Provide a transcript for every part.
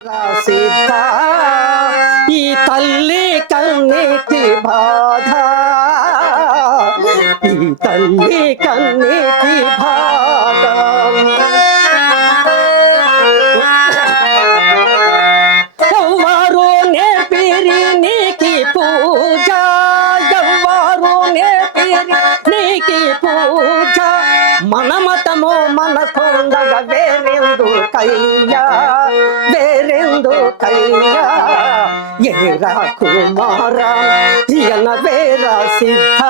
సీత ఈ తల్లి కన్నీటి బాధ, ఈ తల్లి కన్నీటి బాధ. ఎవ్వరు నేర్పిరి నీకి పూజ, ఎవ్వరు నేర్పిరి నీకి పూజ, మన మతము మనకుండగా వేరెందుకయ్యా, వేరెందుకయ్యా. ఏరా కుమారా ఎనవేరా సిద్ధ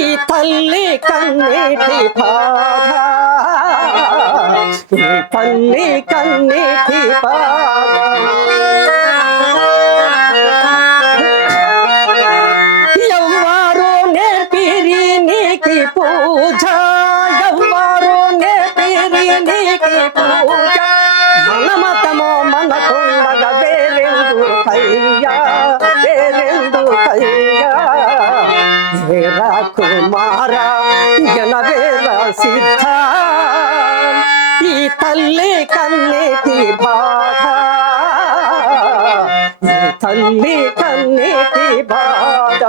ఈ తల్లి కన్నీటి బాధ, ఈ తల్లి కన్నీటి బాధ. ఎవ్వరు నేర్పిరి నీకి పూజ, ఎవ్వరు నేర్పిరి నీకి పూజ, మన మతము మనకుండగా వేరెందుకయ్యా, వేరెందుకయ్యా. వేరా కుమారా ఎనవేరా సిద్ధ ఈ తల్లి కన్నీటి బాధ, ఈ తల్లి కన్నీటి బాధ.